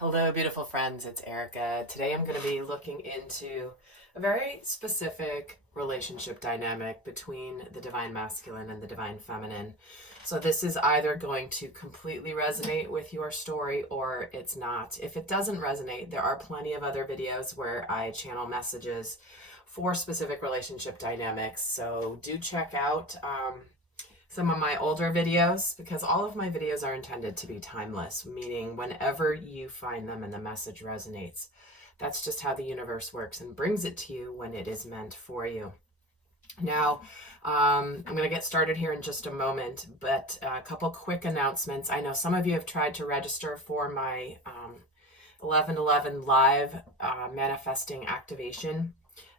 Hello, beautiful friends. It's Erika. Today I'm going to be looking into a very specific relationship dynamic between the divine masculine and the divine feminine. So, this is either going to completely resonate with your story or it's not. If it doesn't resonate, there are plenty of other videos where I channel messages for specific relationship dynamics. So, do check out some of my older videos, because all of my videos are intended to be timeless, meaning whenever you find them and the message resonates, that's just how the universe works and brings it to you when it is meant for you. Now, I'm going to get started here in just a moment, but a couple quick announcements. I know some of you have tried to register for my 11/11 live manifesting activation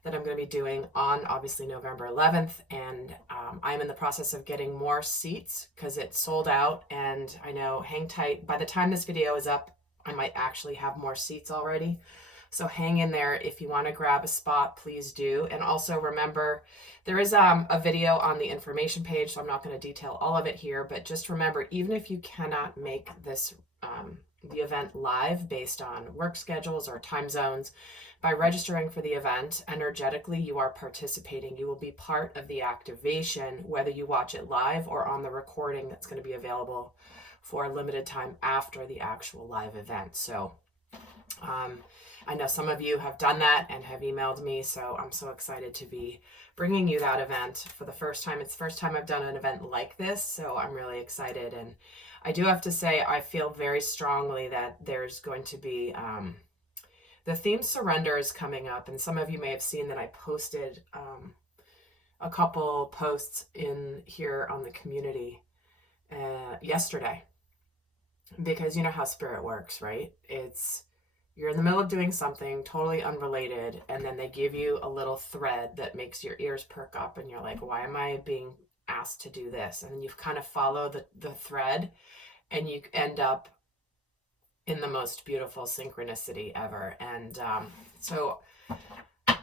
that I'm going to be doing on obviously November 11th, and I'm in the process of getting more seats because it's sold out, and I know, hang tight, by the time this video is up I might actually have more seats already, so hang in there. If you want to grab a spot, please do. And also remember, there is a video on the information page, so I'm not going to detail all of it here, but just remember, even if you cannot make this the event live based on work schedules or time zones, by registering for the event, energetically you are participating. You will be part of the activation, whether you watch it live or on the recording that's going to be available for a limited time after the actual live event. So I know some of you have done that and have emailed me, so I'm so excited to be bringing you that event for the first time. It's the first time I've done an event like this, so I'm really excited. And I do have to say, I feel very strongly that there's going to be the theme surrender is coming up, and some of you may have seen that I posted a couple posts in here on the community yesterday, because you know how spirit works, right? You're in the middle of doing something totally unrelated, and then they give you a little thread that makes your ears perk up, and you're like, why am I being asked to do this? And then you kind of follow the thread, and you end up in the most beautiful synchronicity ever. And so I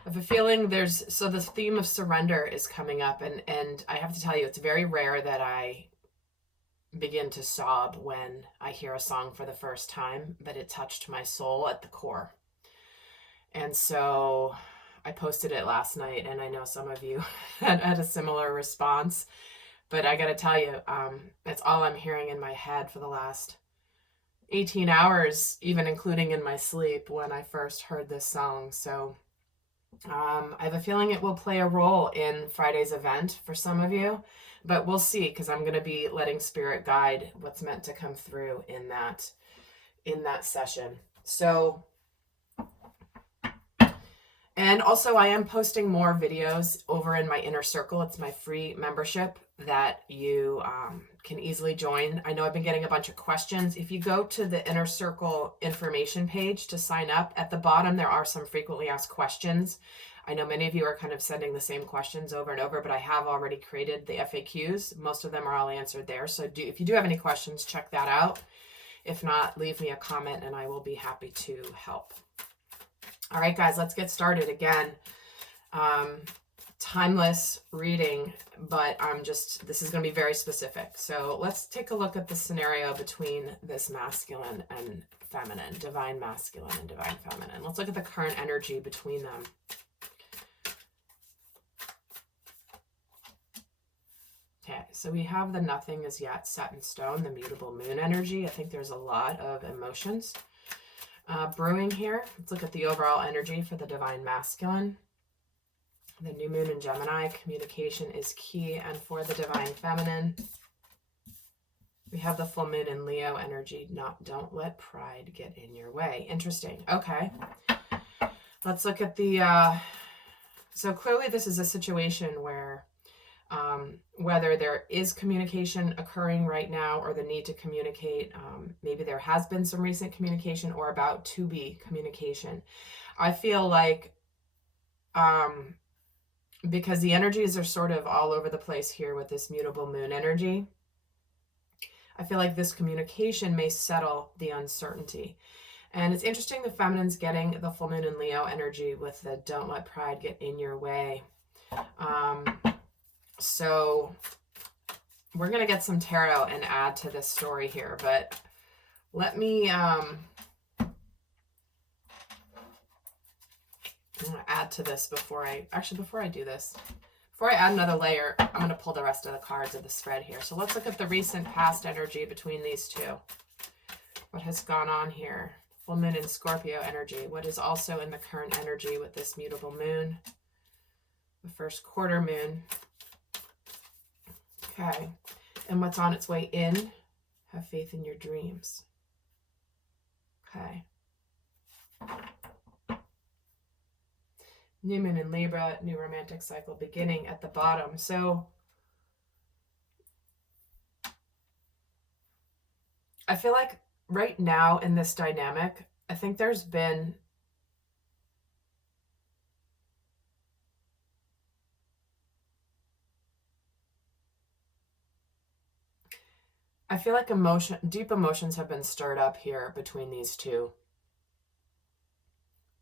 have a feeling the theme of surrender is coming up, and I have to tell you, it's very rare that I begin to sob when I hear a song for the first time, but it touched my soul at the core. And so I posted it last night, and I know some of you had a similar response, but I gotta tell you, it's all I'm hearing in my head for the last 18 hours, even including in my sleep when I first heard this song. So I have a feeling it will play a role in Friday's event for some of you, but we'll see, because I'm going to be letting spirit guide what's meant to come through in that session. So, and also I am posting more videos over in my inner circle. It's my free membership that you can easily join. I know I've been getting a bunch of questions. If you go to the inner circle information page to sign up, at the bottom there are some frequently asked questions. I know many of you are kind of sending the same questions over and over, but I have already created the FAQs. Most of them are all answered there. So if you do have any questions, check that out. If not, leave me a comment and I will be happy to help. All right, guys, let's get started. Again, timeless reading, but this is going to be very specific. So let's take a look at the scenario between this masculine and feminine, divine masculine and divine feminine. Let's look at the current energy between them. Okay, so we have the nothing is yet set in stone, the mutable moon energy. I think there's a lot of emotions brewing here. Let's look at the overall energy for the divine masculine. The new moon in Gemini, communication is key. And for the divine feminine, we have the full moon in Leo energy. Don't let pride get in your way. Interesting. Okay. Let's look at so clearly this is a situation where whether there is communication occurring right now or the need to communicate, maybe there has been some recent communication or about to be communication. I feel like because the energies are sort of all over the place here with this mutable moon energy, I feel like this communication may settle the uncertainty. And it's interesting, the feminine's getting the full moon in Leo energy with the don't let pride get in your way. So we're going to get some tarot and add to this story here, but let me I'm going to add to this before I do this. Before I add another layer, I'm going to pull the rest of the cards of the spread here. So let's look at the recent past energy between these two. What has gone on here? Full moon in Scorpio energy. What is also in the current energy with this mutable moon? The first quarter moon. Okay. And what's on its way in? Have faith in your dreams. Okay. New moon in Libra, new romantic cycle beginning at the bottom. So I feel like right now in this dynamic, I think there's been I feel like deep emotions have been stirred up here between these two.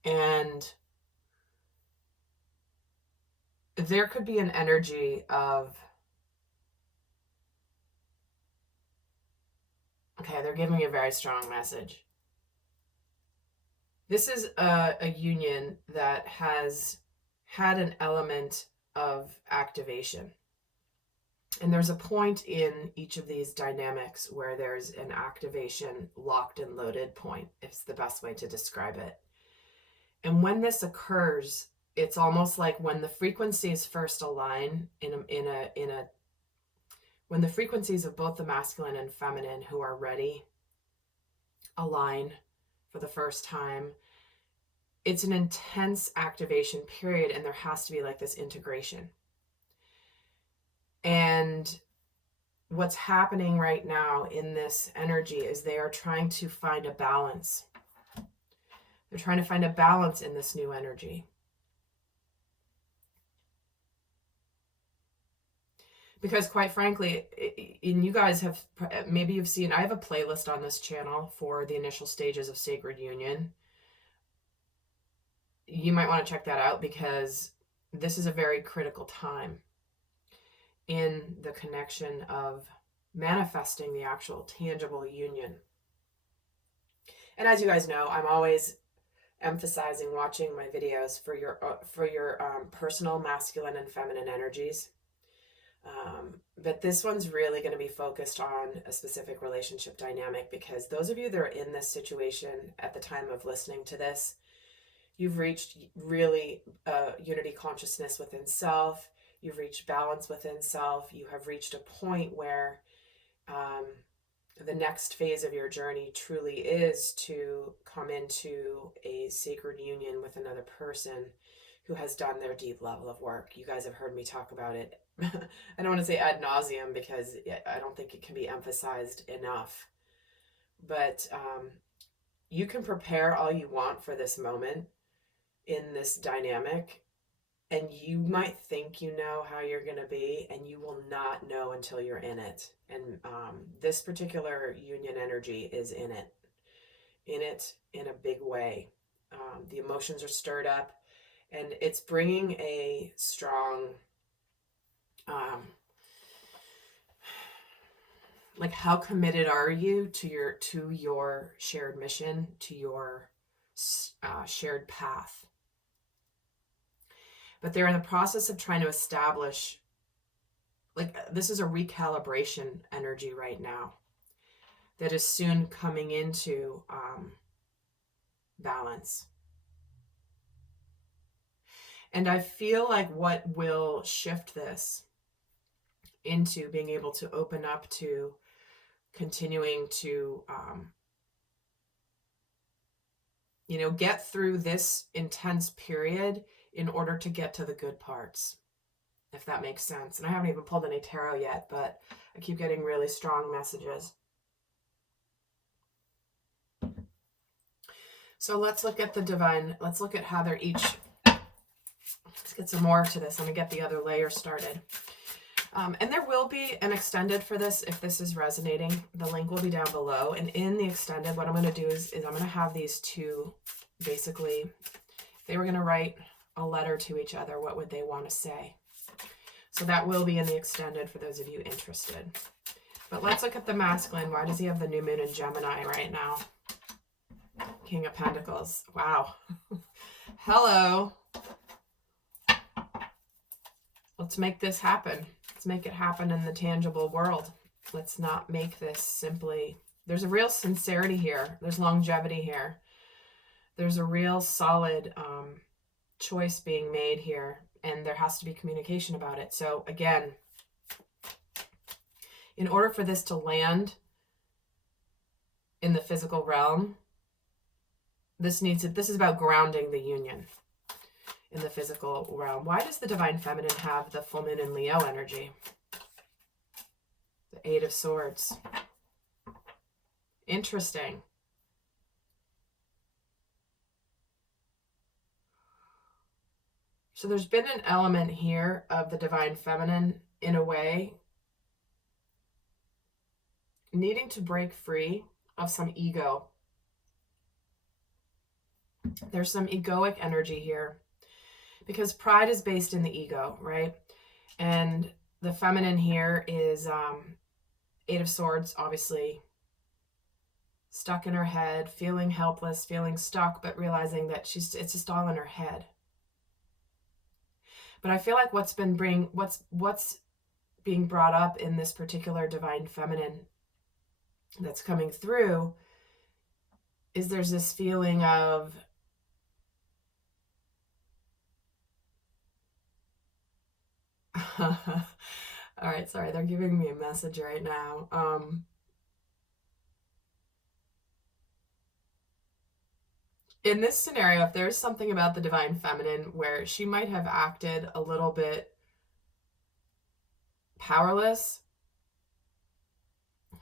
And there could be an energy of, okay, they're giving me a very strong message. This is a union that has had an element of activation. And there's a point in each of these dynamics where there's an activation locked and loaded point. It's the best way to describe it. And when this occurs, it's almost like when the frequencies first align when the frequencies of both the masculine and feminine who are ready align for the first time, it's an intense activation period, and there has to be like this integration. And what's happening right now in this energy is they are trying to find a balance. They're trying to find a balance in this new energy. Because quite frankly, and you guys have, maybe you've seen, I have a playlist on this channel for the initial stages of sacred union. You might want to check that out because this is a very critical time in the connection of manifesting the actual tangible union. And as you guys know, I'm always emphasizing watching my videos for your personal masculine and feminine energies. But this one's really going to be focused on a specific relationship dynamic, because those of you that are in this situation at the time of listening to this, you've reached really unity consciousness within self. You've reached balance within self. You have reached a point where the next phase of your journey truly is to come into a sacred union with another person who has done their deep level of work. You guys have heard me talk about it. I don't want to say ad nauseum because I don't think it can be emphasized enough. But you can prepare all you want for this moment in this dynamic, and you might think you know how you're going to be, and you will not know until you're in it. And this particular union energy is in it in a big way. The emotions are stirred up, and it's bringing a strong, like, how committed are you to your shared mission, to your shared path? But they're in the process of trying to establish, like, this is a recalibration energy right now that is soon coming into balance. And I feel like what will shift this into being able to open up to continuing to, get through this intense period in order to get to the good parts, if that makes sense. And I haven't even pulled any tarot yet, but I keep getting really strong messages. So let's look at the divine. Let's look at how they're each. Let's get some more to this. Let me get the other layer started. And there will be an extended for this if this is resonating. The link will be down below. And in the extended, what I'm going to do is I'm going to have these two, basically, if they were going to write a letter to each other, what would they want to say? So that will be in the extended for those of you interested. But let's look at the masculine. Why does he have the new moon in Gemini right now? King of Pentacles. Wow. Hello. let's make this happen. Let's make it happen in the tangible world. Let's not make this simply, there's a real sincerity here. There's longevity here. There's a real solid choice being made here, and there has to be communication about it. So again, in order for this to land in the physical realm, this is about grounding the union in the physical realm. Why does the Divine Feminine have the full moon in Leo energy? The Eight of Swords. Interesting. So there's been an element here of the Divine Feminine, in a way, needing to break free of some ego. There's some egoic energy here, because pride is based in the ego, right? And the feminine here is Eight of Swords, obviously stuck in her head, feeling helpless, feeling stuck, but realizing that it's just all in her head. But I feel like what's being brought up in this particular Divine Feminine that's coming through is there's this feeling of all right, sorry, they're giving me a message right now. In this scenario, if there's something about the Divine Feminine where she might have acted a little bit powerless,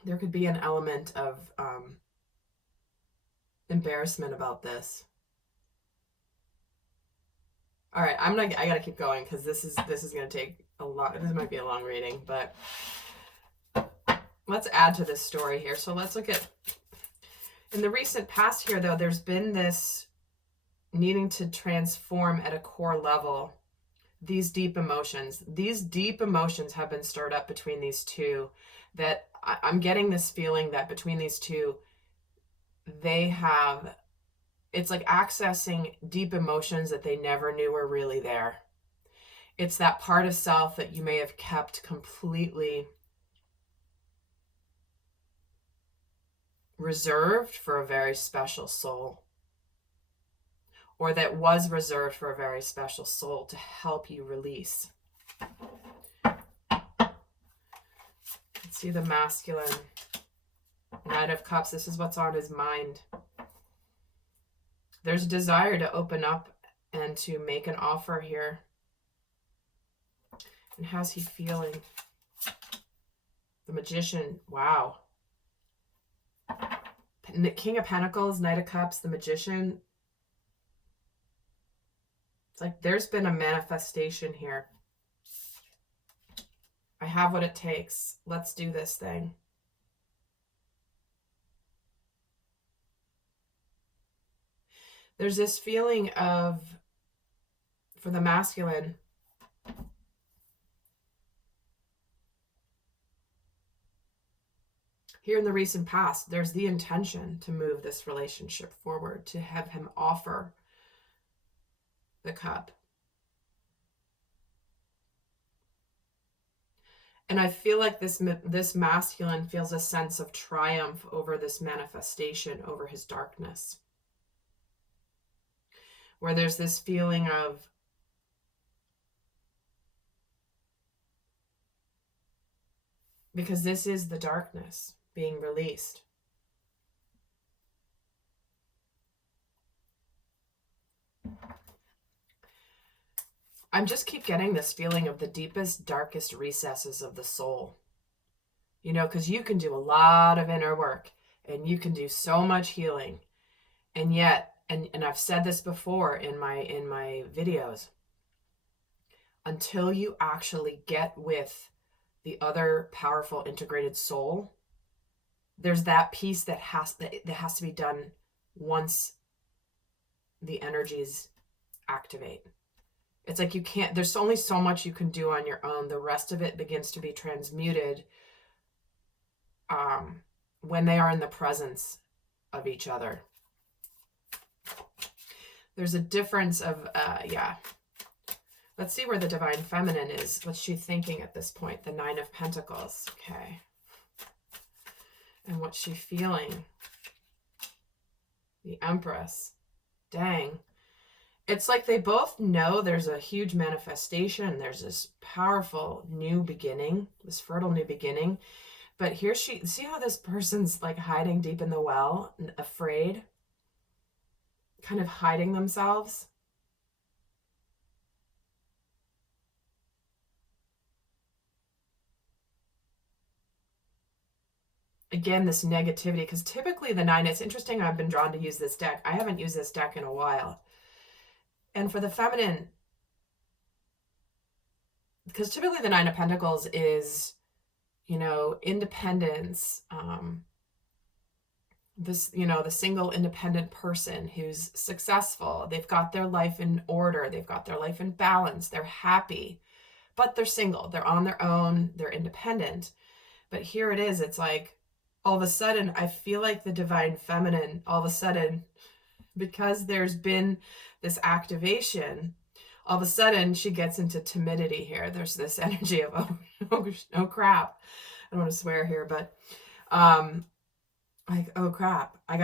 there could be an element of embarrassment about this. All right, I gotta keep going, because this is gonna take a lot. This might be a long reading, but let's add to this story here. So let's look at, in the recent past here, though, there's been this needing to transform at a core level these deep emotions. These deep emotions have been stirred up between these two, that I'm getting this feeling that between these two, it's like accessing deep emotions that they never knew were really there. It's that part of self that you may have kept completely reserved for a very special soul, or that was reserved for a very special soul to help you release. Let's see the masculine. Knight of Cups, this is what's on his mind. There's a desire to open up and to make an offer here. And how's he feeling? The Magician, wow. King of Pentacles, Knight of Cups, the Magician. It's like there's been a manifestation here. I have what it takes. Let's do this thing. There's this feeling of, for the masculine, here in the recent past, there's the intention to move this relationship forward, to have him offer the cup. And I feel like this masculine feels a sense of triumph over this manifestation, over his darkness. Where there's this feeling of, because this is the darkness being released. I'm just keep getting this feeling of the deepest, darkest recesses of the soul. You know, because you can do a lot of inner work and you can do so much healing. And yet, and I've said this before in my videos, until you actually get with the other powerful integrated soul, there's that piece that has to be done once the energies activate. It's like you can't, there's only so much you can do on your own. The rest of it begins to be transmuted when they are in the presence of each other. There's a difference of, Let's see where the divine feminine is. What's she thinking at this point? The Nine of Pentacles. Okay. And what's she feeling? The Empress. Dang. It's like they both know there's a huge manifestation. There's this powerful new beginning, this fertile new beginning. But here see how this person's like hiding deep in the well, afraid, kind of hiding themselves. Again, this negativity, because typically the nine, it's interesting, I've been drawn to use this deck. I haven't used this deck in a while. And for the feminine, because typically the Nine of Pentacles is, you know, independence, this, you know, the single independent person who's successful. They've got their life in order. They've got their life in balance. They're happy, but they're single. They're on their own. They're independent. But here it is. It's like, all of a sudden, I feel like the divine feminine, all of a sudden, because there's been this activation, all of a sudden she gets into timidity here. There's this energy of, oh crap. I don't want to swear here, but like, oh crap, I'm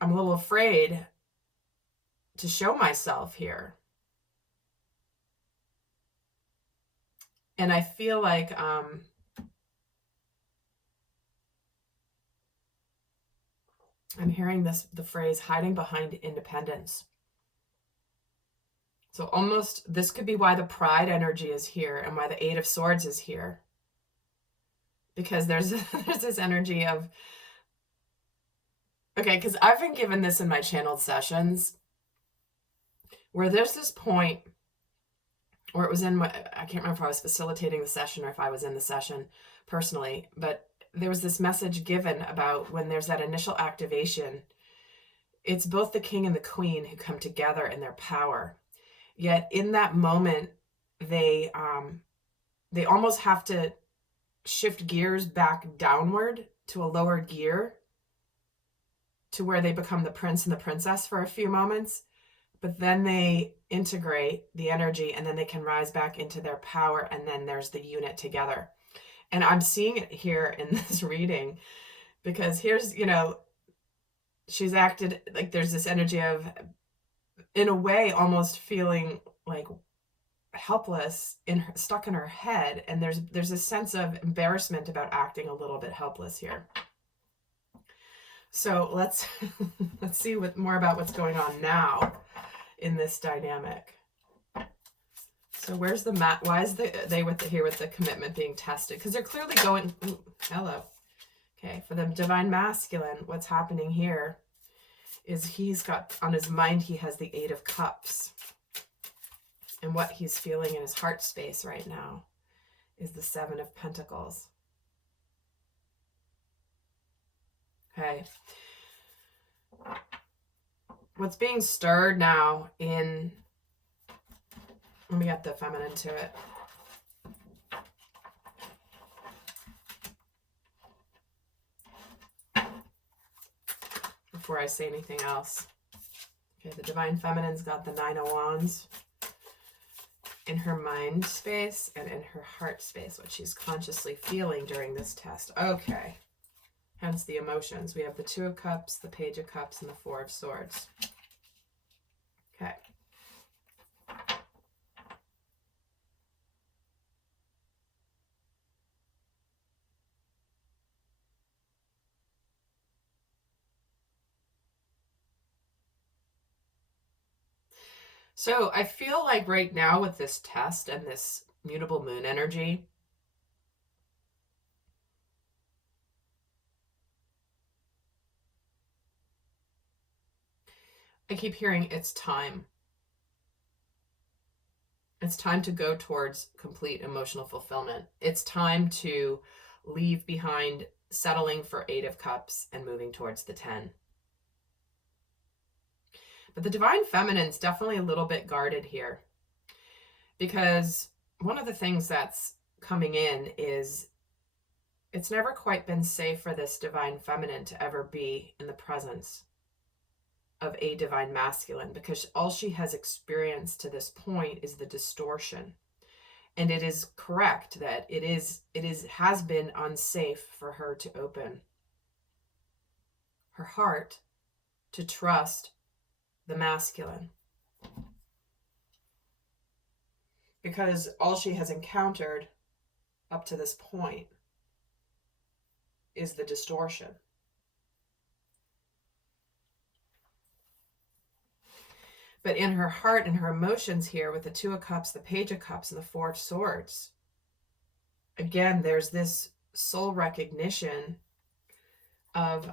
a little afraid to show myself here. And I feel like I'm hearing the phrase hiding behind independence. So almost, this could be why the pride energy is here and why the Eight of Swords is here. Because there's this energy of, okay, because I've been given this in my channeled sessions where there's this point, or it was in my, I can't remember if I was facilitating the session or if I was in the session personally, but there was this message given about when there's that initial activation, it's both the king and the queen who come together in their power. Yet in that moment, they almost have to shift gears back downward to a lower gear to where they become the prince and the princess for a few moments, but then they integrate the energy and then they can rise back into their power, and then there's the unit together. And I'm seeing it here in this reading because here's, you know, she's acted like there's this energy of, in a way, almost feeling like helpless, stuck in her head. And there's a sense of embarrassment about acting a little bit helpless here. So let's see more about what's going on now in this dynamic. So where's the mat? Why is here with the commitment being tested? Because they're clearly going, ooh, hello. Okay, for the divine masculine, what's happening here is he's got on his mind, he has the Eight of Cups. And what he's feeling in his heart space right now is the Seven of Pentacles. Okay. What's being stirred now in, let me get the feminine to it. Before I say anything else. Okay, the divine feminine's got the Nine of Wands in her mind space and in her heart space, what she's consciously feeling during this test. Okay. Hence the emotions. We have the Two of Cups, the Page of Cups, and the Four of Swords. Okay. So I feel like right now with this test and this mutable moon energy, I keep hearing it's time. It's time to go towards complete emotional fulfillment. It's time to leave behind settling for Eight of Cups and moving towards the 10. But the divine feminine's definitely a little bit guarded here, because one of the things that's coming in is it's never quite been safe for this divine feminine to ever be in the presence of a divine masculine, because all she has experienced to this point is the distortion. And it is correct that it has been unsafe for her to open her heart to trust the masculine, because all she has encountered up to this point is the distortion. But in her heart and her emotions here, with the Two of Cups, the Page of Cups, and the Four of Swords, again, there's this soul recognition of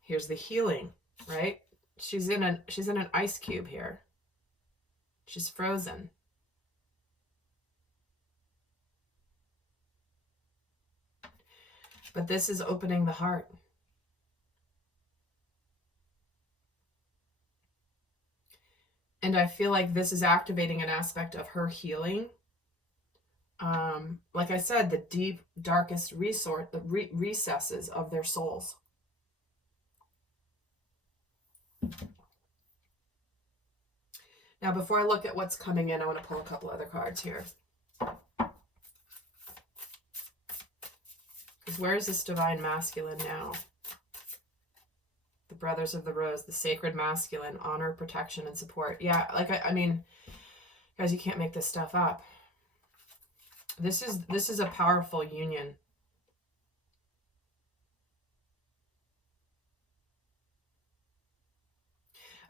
here's the healing, right? She's in an ice cube here. She's frozen. But this is opening the heart. And I feel like this is activating an aspect of her healing. Like I said, the deep, darkest recesses of their souls. Now, before I look at what's coming in, I want to pull a couple other cards here. Because where is this divine masculine now? The Brothers of the Rose, the sacred masculine, honor, protection, and support. Yeah, like, I mean, guys, you can't make this stuff up. This is a powerful union.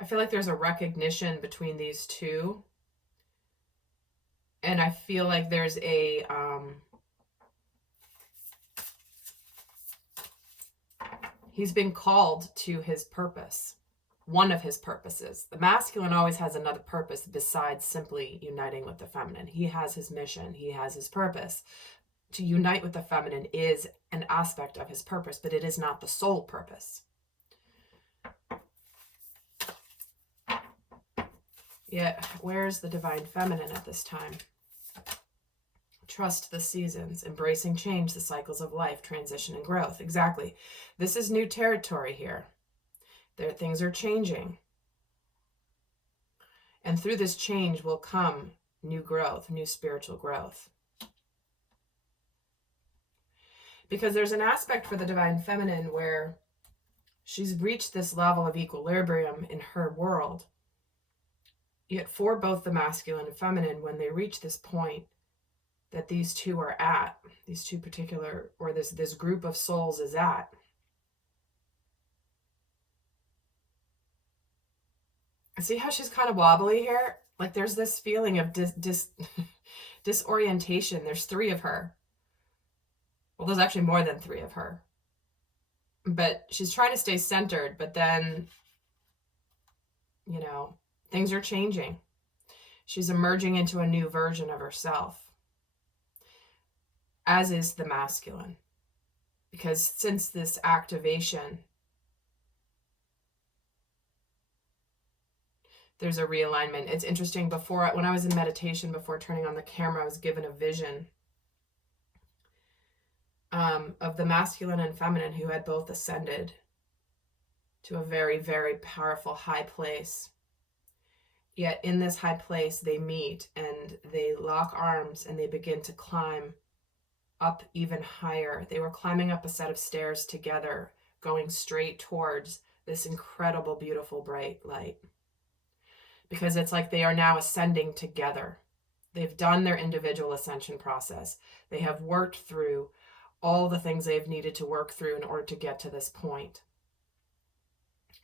I feel like there's a recognition between these two. And I feel like there's a he's been called to his purpose, one of his purposes. The masculine always has another purpose besides simply uniting with the feminine. He has his mission. He has his purpose. To unite with the feminine is an aspect of his purpose, but it is not the sole purpose. Yet, where's the divine feminine at this time? Trust the seasons, embracing change, the cycles of life, transition, and growth. Exactly. This is new territory here. Things are changing. And through this change will come new growth, new spiritual growth. Because there's an aspect for the divine feminine where she's reached this level of equilibrium in her world. Yet for both the masculine and feminine, when they reach this point that these two are at, these two particular, or this group of souls is at, see how she's kind of wobbly here? Like there's this feeling of disorientation. There's three of her. Well, there's actually more than three of her. But she's trying to stay centered, but then, you know, things are changing. She's emerging into a new version of herself, as is the masculine. Because since this activation, there's a realignment. It's interesting, when I was in meditation, before turning on the camera, I was given a vision of the masculine and feminine who had both ascended to a very, very powerful high place. Yet in this high place, they meet and they lock arms and they begin to climb up even higher. They were climbing up a set of stairs together, going straight towards this incredible, beautiful, bright light. Because it's like they are now ascending together. They've done their individual ascension process. They have worked through all the things they've needed to work through in order to get to this point.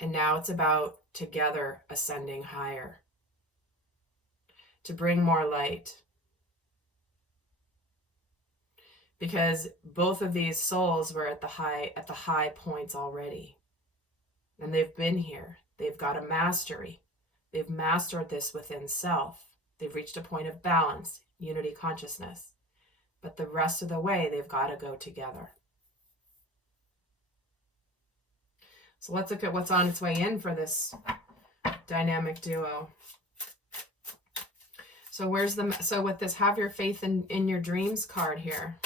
And now it's about together ascending higher to bring more light. Because both of these souls were at the high points already. And they've been here. They've got a mastery. They've mastered this within self. They've reached a point of balance, unity consciousness. But the rest of the way, they've got to go together. So let's look at what's on its way in for this dynamic duo. So with this have your faith in your dreams card here.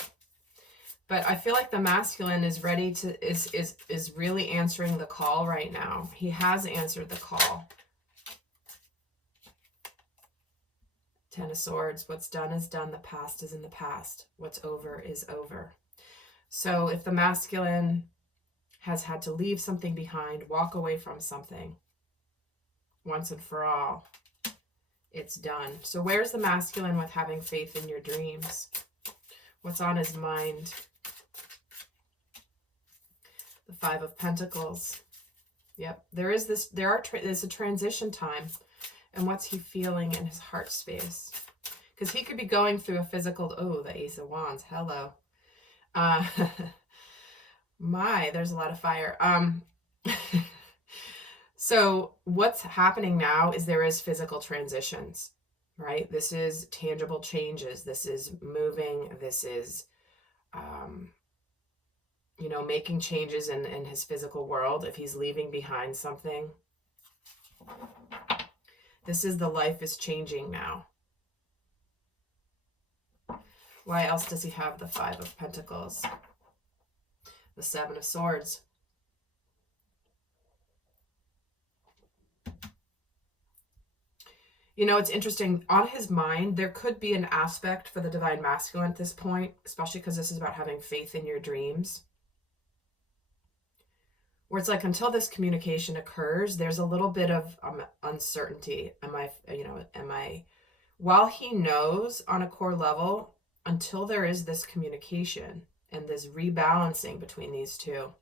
But I feel like the masculine is ready to, is really answering the call right now. He has answered the call. Ten of Swords. What's done is done. The past is in the past. What's over is over. So if the masculine has had to leave something behind, walk away from something once and for all, it's done. So where's the masculine with having faith in your dreams? What's on his mind? The Five of Pentacles. Yep, there's a transition time. And what's he feeling in his heart space? Because he could be going through a physical, oh, the Ace of Wands, hello. There's a lot of fire. So what's happening now is there is physical transitions, right? This is tangible changes. This is moving. This is, making changes in his physical world. If he's leaving behind something, this is the life is changing now. Why else does he have the Five of Pentacles? The Seven of Swords. It's interesting. On his mind, there could be an aspect for the Divine Masculine at this point, especially because this is about having faith in your dreams, where it's like until this communication occurs, there's a little bit of uncertainty. While he knows on a core level, until there is this communication and this rebalancing between these two,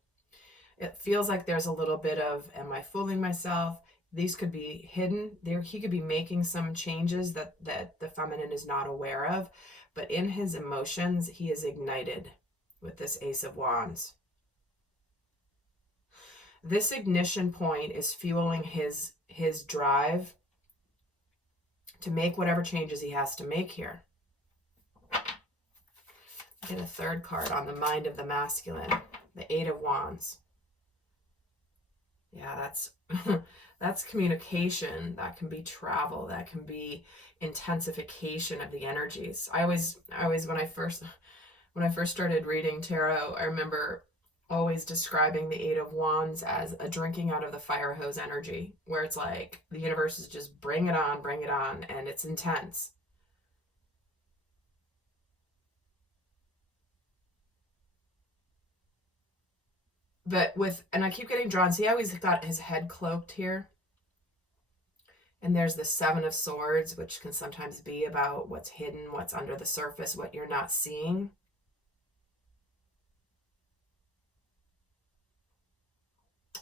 it feels like there's a little bit of, am I fooling myself? These could be hidden. He could be making some changes that the feminine is not aware of, but in his emotions, he is ignited with this Ace of Wands. This ignition point is fueling his drive to make whatever changes he has to make here. Get a third card on the mind of the masculine, the Eight of Wands. Yeah, that's communication. That can be travel. That can be intensification of the energies. I always when I first started reading tarot, I remember always describing the Eight of Wands as a drinking out of the fire hose energy, where it's like the universe is just bring it on, and it's intense. But and I keep getting drawn, see how he's got his head cloaked here? And there's the Seven of Swords, which can sometimes be about what's hidden, what's under the surface, what you're not seeing.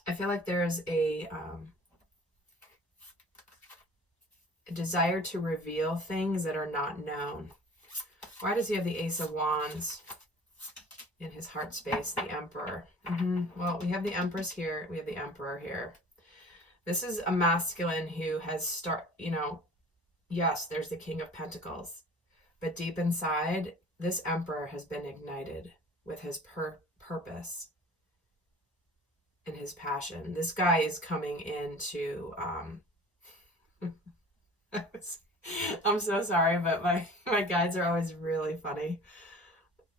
I feel like there's a desire to reveal things that are not known. Why does he have the Ace of Wands in his heart space? The Emperor. Well, we have the Empress here. We have the Emperor here. This is a masculine who has yes, there's the King of Pentacles. But deep inside, this Emperor has been ignited with his purpose and his passion. This guy is coming into... I'm so sorry, but my guides are always really funny.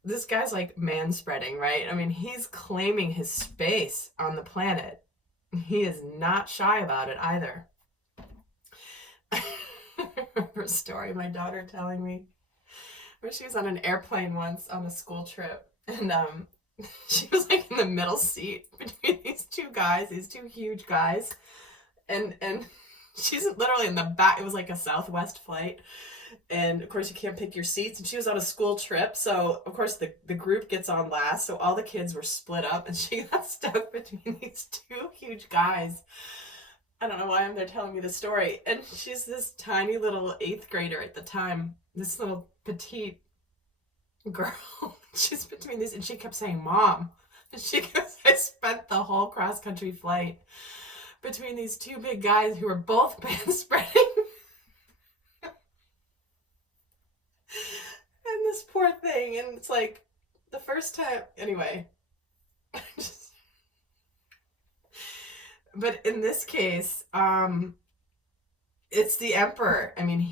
This guy's like man-spreading, right? I mean, he's claiming his space on the planet. He is not shy about it either. I remember a story my daughter telling me where she was on an airplane once on a school trip, and she was like in the middle seat between these two guys, these two huge guys, and she's literally in the back. It was like a Southwest flight. And of course you can't pick your seats, and she was on a school trip, so of course the group gets on last, so all the kids were split up and she got stuck between these two huge guys. I don't know why I'm there telling you the story. And she's this tiny little 8th grader at the time, this little petite girl. She's between these, and she kept saying mom, and she goes, I spent the whole cross-country flight between these two big guys who were both man spreading. And this poor thing, and it's like the first time, anyway. But in this case, it's the emperor. I mean,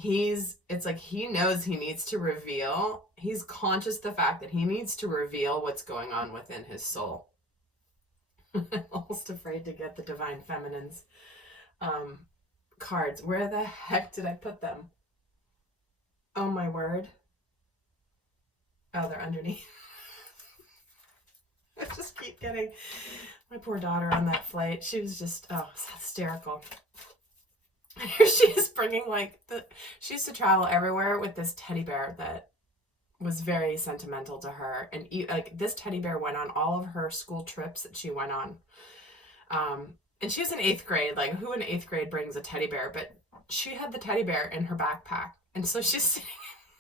it's like he knows he needs to reveal, he's conscious of the fact that he needs to reveal what's going on within his soul. I'm almost afraid to get the Divine Feminine's cards. Where the heck did I put them? Oh my word. Oh, they're underneath. I just keep getting my poor daughter on that flight. She was just, oh, it's hysterical. Here she is bringing she used to travel everywhere with this teddy bear that was very sentimental to her. And like this teddy bear went on all of her school trips that she went on. And she was in 8th grade. Like, who in 8th grade brings a teddy bear? But she had the teddy bear in her backpack. And so she's sitting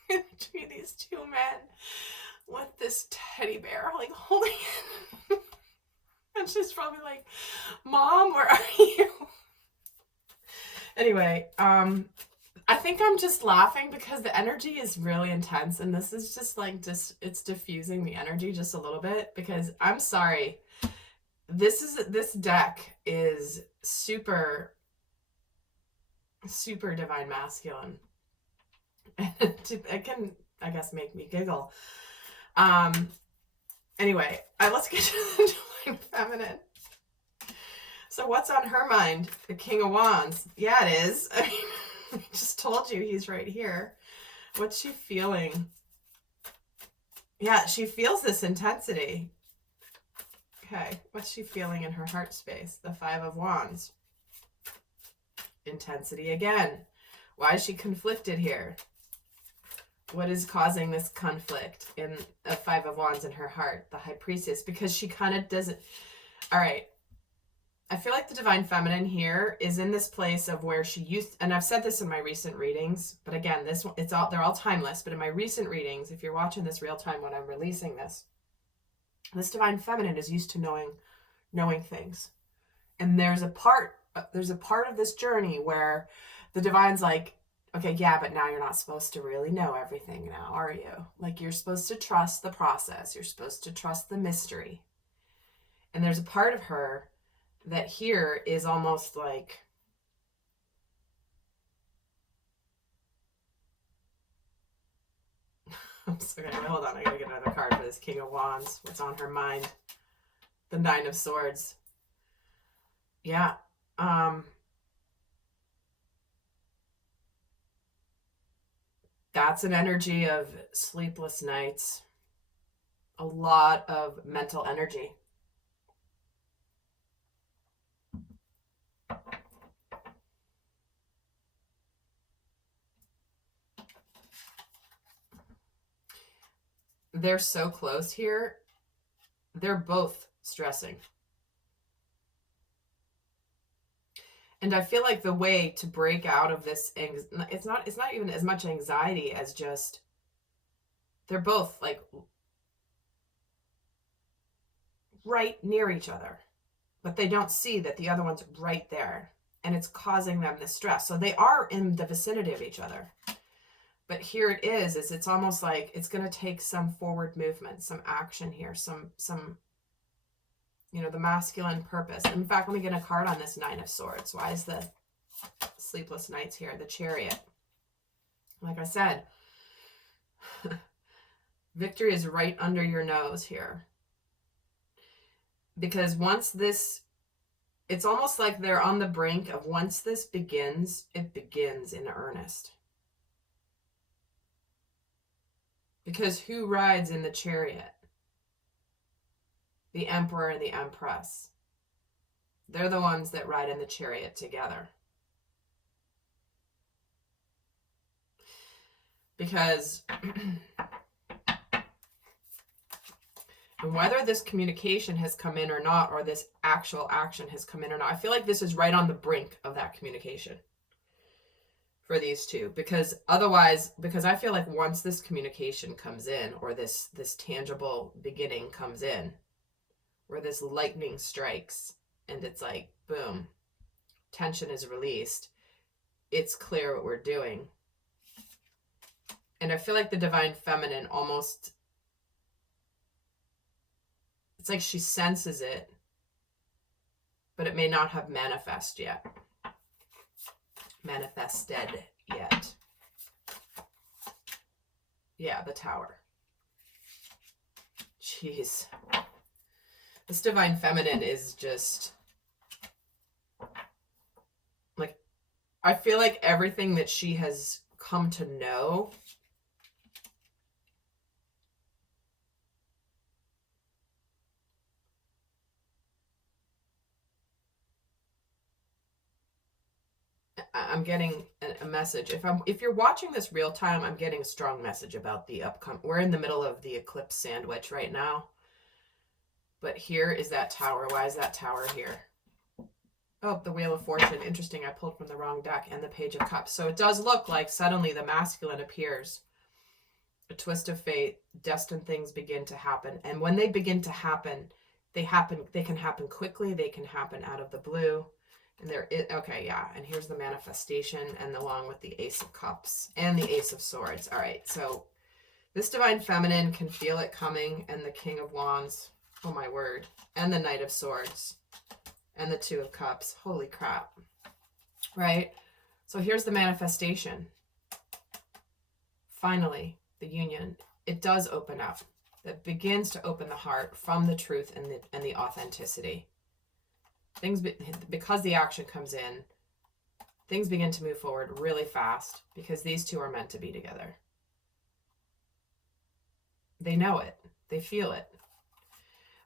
in between these two men with this teddy bear, like, holding it. And she's probably like, Mom, where are you? Anyway, I think I'm just laughing because the energy is really intense. And this is just it's diffusing the energy just a little bit, because I'm sorry. This deck is super, super divine masculine. It can, I guess, make me giggle. Anyway, let's get to the divine feminine. So what's on her mind? The King of Wands. Yeah, it is. I mean, I just told you he's right here. What's she feeling? Yeah, she feels this intensity. Okay, what's she feeling in her heart space? The 5 of Wands. Intensity again. Why is she conflicted here? What is causing this conflict in the 5 of Wands in her heart? The High Priestess. Because she kind of doesn't... All right. I feel like the Divine Feminine here is in this place of where she used... And I've said this in my recent readings. But again, they're all timeless. But in my recent readings, if you're watching this real time when I'm releasing this Divine Feminine is used to knowing things. And there's a part of this journey where the Divine's like, okay, yeah, but now you're not supposed to really know everything now, are you? Like, you're supposed to trust the process. You're supposed to trust the mystery. And there's a part of her that here is almost like, hold on, I gotta get another card for this King of Wands. What's on her mind? The 9 of Swords. Yeah. That's an energy of sleepless nights. A lot of mental energy. They're so close here. They're both stressing. And I feel like the way to break out of this, it's not even as much anxiety as just, they're both like right near each other, but they don't see that the other one's right there, and it's causing them the stress. So they are in the vicinity of each other. But here it is it's almost like it's going to take some forward movement, some action here, some the masculine purpose. In fact, let me get a card on this 9 of Swords. Why is the sleepless nights here? The Chariot. Like I said, victory is right under your nose here. Because once this, it's almost like they're on the brink of, once this begins, it begins in earnest. Because who rides in the Chariot? The Emperor and the Empress. They're the ones that ride in the Chariot together. Because, and whether this communication has come in or not, or this actual action has come in or not, I feel like this is right on the brink of that communication for these two. Because otherwise, because I feel like once this communication comes in, or this tangible beginning comes in, where this lightning strikes and it's like, boom, tension is released, it's clear what we're doing. And I feel like the Divine Feminine almost, it's like she senses it, but it may not have manifested yet. manifested yet. Yeah, the Tower. Jeez. This divine feminine is just like, I feel like everything that she has come to know I'm getting a message. If you're watching this real time, I'm getting a strong message about the upcoming. We're in the middle of the eclipse sandwich right now. But here is that Tower. Why is that Tower here? Oh, the Wheel of Fortune. Interesting. I pulled from the wrong deck. And the Page of Cups. So it does look like suddenly the masculine appears. A twist of fate. Destined things begin to happen. And when they begin to happen, they can happen quickly. They can happen out of the blue. And there is, okay, yeah. And here's the manifestation, and along with the Ace of Cups and the Ace of Swords. All right, so this divine feminine can feel it coming, and the King of Wands, oh my word, and the Knight of Swords, and the Two of Cups. Holy crap, right? So here's the manifestation. Finally, the union. It does open up. It begins to open the heart from the truth and the authenticity. Things, because the action comes in, things begin to move forward really fast because these two are meant to be together. They know it. They feel it.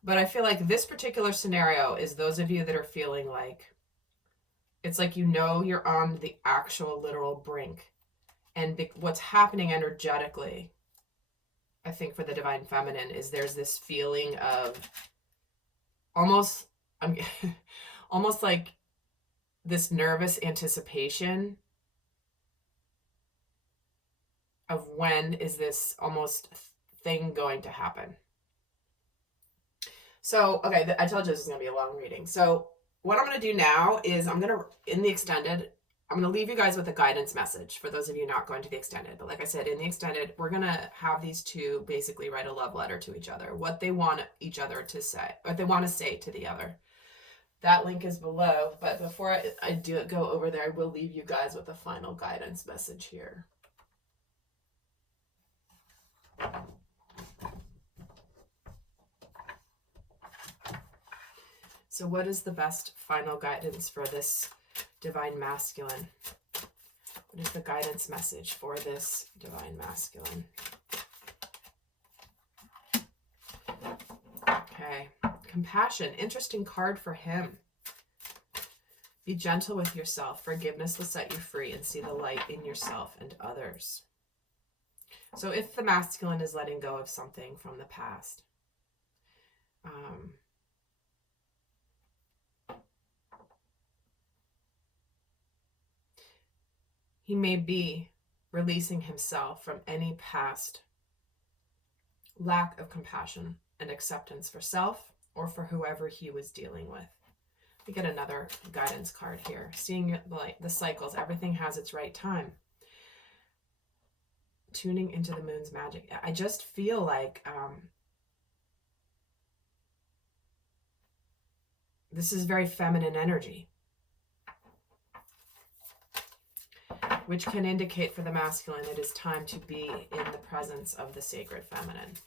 But I feel like this particular scenario is those of you that are feeling like, it's like you know you're on the actual literal brink. And what's happening energetically, I think for the divine feminine, is there's this feeling of almost like this nervous anticipation of when is this almost thing going to happen. So, okay, I told you this is going to be a long reading. So what I'm going to do now is in the extended, I'm going to leave you guys with a guidance message for those of you not going to the extended. But like I said, in the extended, we're going to have these two basically write a love letter to each other, what they want each other to say, what they want to say to the other. That link is below, but before I do go over there, I will leave you guys with a final guidance message here. So what is the best final guidance for this divine masculine? What is the guidance message for this divine masculine? Okay. Compassion, interesting card for him. Be gentle with yourself. Forgiveness will set you free, and see the light in yourself and others. So if the masculine is letting go of something from the past, he may be releasing himself from any past lack of compassion and acceptance for self or for whoever he was dealing with. We get another guidance card here. Seeing the cycles, everything has its right time. Tuning into the moon's magic. I just feel like this is very feminine energy, which can indicate for the masculine it is time to be in the presence of the sacred feminine.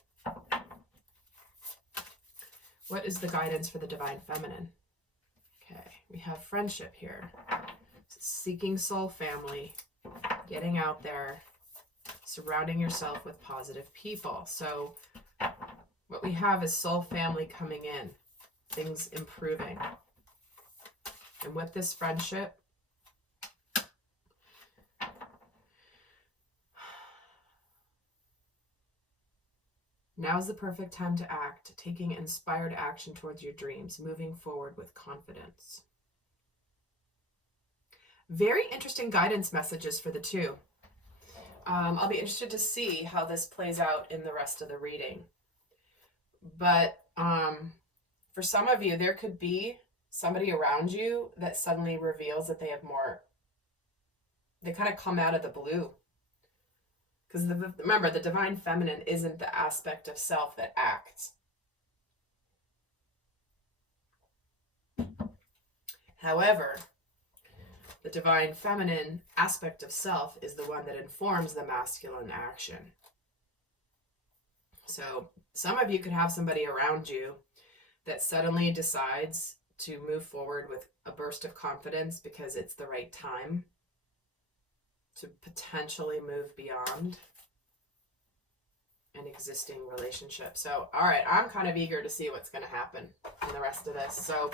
What is the guidance for the divine feminine? Okay, we have friendship here. Seeking soul family, getting out there, surrounding yourself with positive people. So what we have is soul family coming in, things improving. And with this friendship, now is the perfect time to act, taking inspired action towards your dreams, moving forward with confidence. Very interesting guidance messages for the two. I'll be interested to see how this plays out in the rest of the reading. But for some of you, there could be somebody around you that suddenly reveals that they have more, they kind of come out of the blue. Because remember, the divine feminine isn't the aspect of self that acts. However, The divine feminine aspect of self is the one that informs the masculine action. So some of you could have somebody around you that suddenly decides to move forward with a burst of confidence because it's the right time to potentially move beyond an existing relationship. So, all right, I'm kind of eager to see what's going to happen in the rest of this. So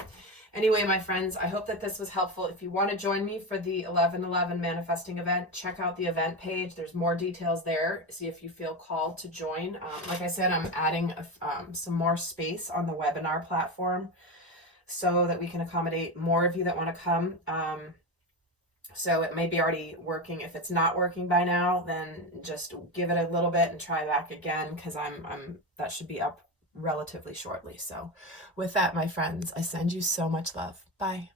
anyway, my friends, I hope that this was helpful. If you want to join me for the 11/11 manifesting event, check out the event page. There's more details there. See if you feel called to join. Like I said, I'm adding some more space on the webinar platform so that we can accommodate more of you that want to come. So it may be already working. If it's not working by now, then just give it a little bit and try back again, because that should be up relatively shortly. So with that, my friends, I send you so much love. Bye.